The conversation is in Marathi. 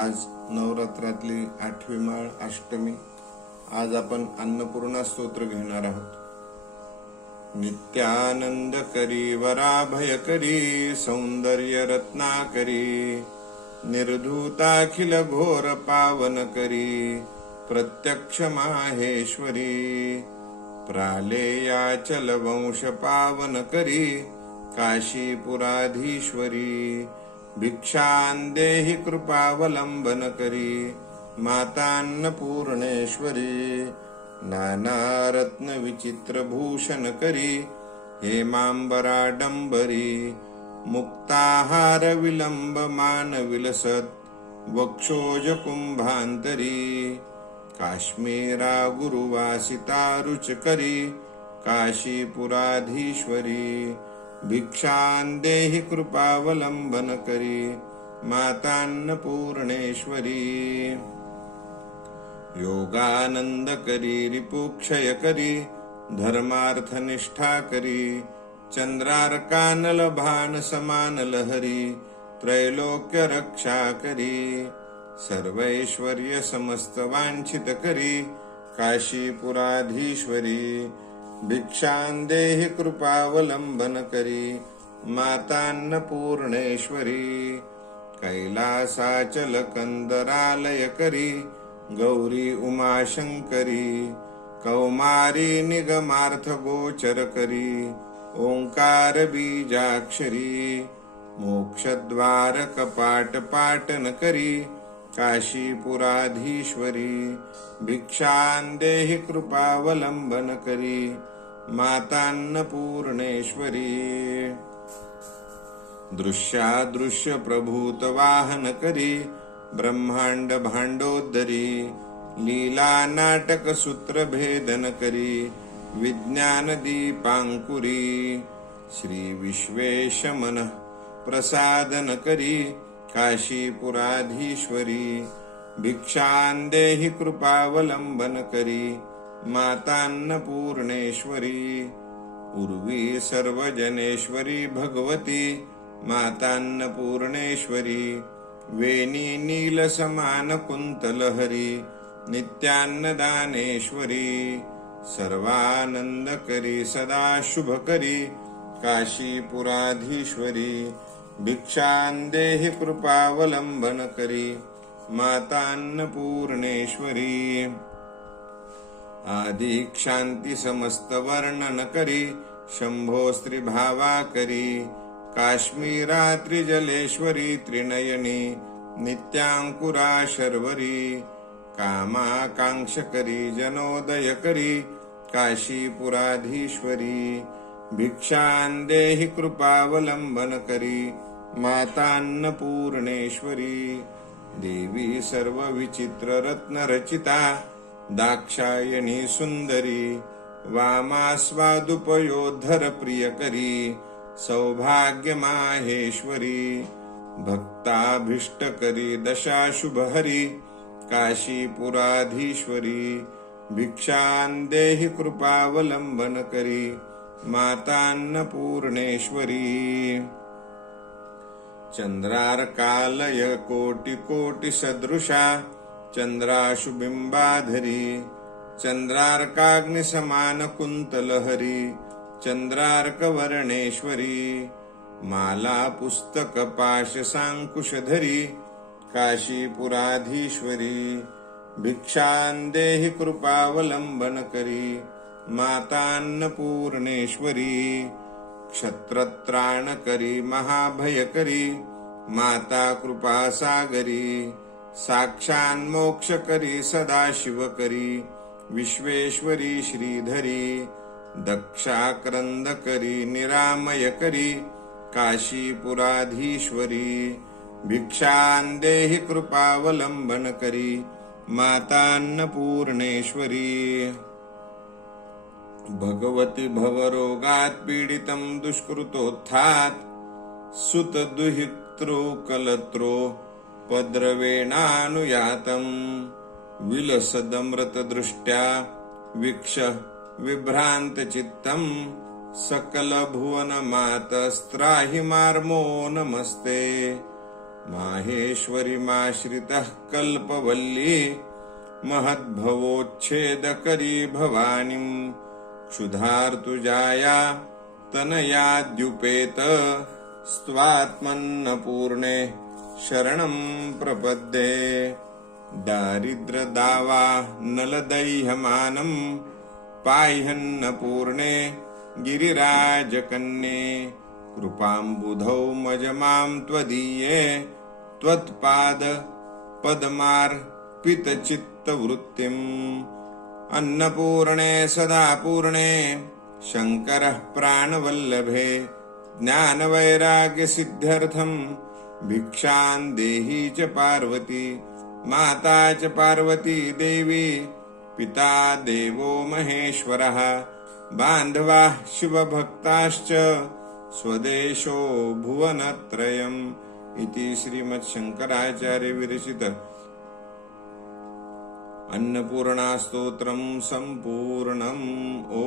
आज नवरात्रातली आठवी माळ अष्टमी. आज आपण अन्नपूर्णा स्तोत्र घेणार आहोत. नित्यानंद करी वराभय करी सौंदर्य रत्नाकरी निर्धूताखिल घोर पावन करी प्रत्यक्ष माहेश्वरी प्रालेयाचल वंश पावन करी काशीपुराधीश्वरी भिक्षां देहि कृपावलंबन करी। मातान्नपूर्णेश्वरी नानारत्न विचित्र भूषण करी। हेमांबराडंबरी मुक्ताहार विलंब मान विलसत वक्षोज कुंभांतरी। काश्मीरा गुरुवासिता रुचकरी काशीपुराधीश्वरी। भिक्षां देहि कृपावलंबन करी मातान्नपूर्णेश्वरी योगानंद करी रिपुक्षय करी धर्मार्थ निष्ठा करी चंद्रारकानल भान समान लहरी त्रैलोक्य रक्षा करी सर्वैश्वर्य समस्त वांछित करी काशीपुराधीश्वरी। भिक्षां देहि कृपावलंबन करी। मातान्नपूर्णेश्वरी कैलासाचल कंदरालय करी। गौरी उमाशंकरी कौमारी निगमार्थ गोचर करी। ओंकार बीजाक्षरी मोक्षद्वार कपाट पाटन करी। काशीपुराधीश्वरी भिक्षां देहि कृपावलंबन करी। मातान्नपूर्णेश्वरी। दृश्यादृश्य प्रभूत वाहन करी ब्रह्मांड भांडोदरी लीला नाटक सूत्र भेदन करी विज्ञान दीपांकुरी श्री विश्वेश मन प्रसादन करी काशीपुराधीश्वरी भिक्षान्देहि कृपावलम्बनकरी कृपावलंबन करी मातान्नपूर्णेश्वरी। पूर्वी सर्वजनेश्वरी भगवती। मातान्नपूर्णेश्वरी। वेणी नील समान कुंतलहरी नित्यान्नदानेश्वरी। सर्वानंद करी सदा शुभ करी काशीपुराधीश्वरी। भिक्षान्देहि कृपावलम्बनकरी। कृपावलंबन करी मातान्नपूर्णेश्वरी। आदि क्षांती समस्त वर्णन करी शंभो स्त्री भावा करी। काश्मीरा त्रिजलेश्वरी त्रिनयनी नित्यांकुरा शर्वरी। कामाकांक्ष करी जनोदय करी काशीपुराधीश्वरी भिक्षांदेहि कृपावलंबन करी मातान्नपूर्णेश्वरी। देवी सर्व विचित्र रत्न रचिता दाक्षायणी सुन्दरी वामास्वादुपयोद्धरप्रियकरी सौभाग्यमाहेश्वरी भक्ताभीष्टकरी दशाशुभहरि काशीपुराधीश्वरी भिक्षान् देहि कृपावलम्बनकरि मातान्नपूर्णेश्वरी। चन्द्रार्कालय कोटिकोटिसदृशा चन्द्राशुबिम्बाधरी सदृशा चंद्राशुबिंबाधरी चंद्रार्काग्नि कुंतलहरी चंद्रार्कवर्णेश्वरी माला पुस्तक पाश सांकुशधरी काशीपुराधीश्वरी भिक्षां देहि कृपावलंबन करी मातान्नपूर्णेश्वरी क्षत्रत्राणकरी महाभयकरी माता कृपासागरी साक्षान मोक्ष करी सदाशिव करी विश्वेश्वरी श्रीधरी दक्षाक्रंद करी निरामय करी काशीपुराधीश्वरी भिक्षान देहि कृपावलंबन करी मातान्नपूर्णेश्वरी। भगवती भवरोगात् पीडितं दुष्कृतोत्थात् सुतदुहित्रो कलत्रो उपद्रवेणानुयातम्। विलसदमृतदृष्ट्या वीक्ष विभ्रान्तचित्तम्। सकलभुवनमातस्त्राहि मार्मो नमस्ते माहेश्वरीमाश्रितः कल्पवल्ली। महद्भवोच्छेदकरी भवानीम्। क्षुधार्तुजाया तनयाद्युपेत। स्वात्मन्नपूर्णे शरणं प्रपद्ये। दारिद्र्यदावा नलदैह्यमानम् पाह्यन्नपूर्णे गिरिराजकन्ये। कृपाम्बुधौ मज मां त्वदीये। त्वत्पाद पद्मार्पितचित्तवृत्तिम् अन्नपूर्णे सदा पूर्णे शङ्करः प्राणवल्लभे। ज्ञानवैराग्यसिद्ध्यर्थम् भिक्षाम् देही च पार्वती माता च पार्वती देवी पिता देवो महेश्वरः बान्धवाः शिवभक्ताश्च स्वदेशो भुवनत्रयम् इति श्रीमच्छङ्कराचार्यविरचित अन्नपूर्णास्तोत्रम् सम्पूर्णम् ओ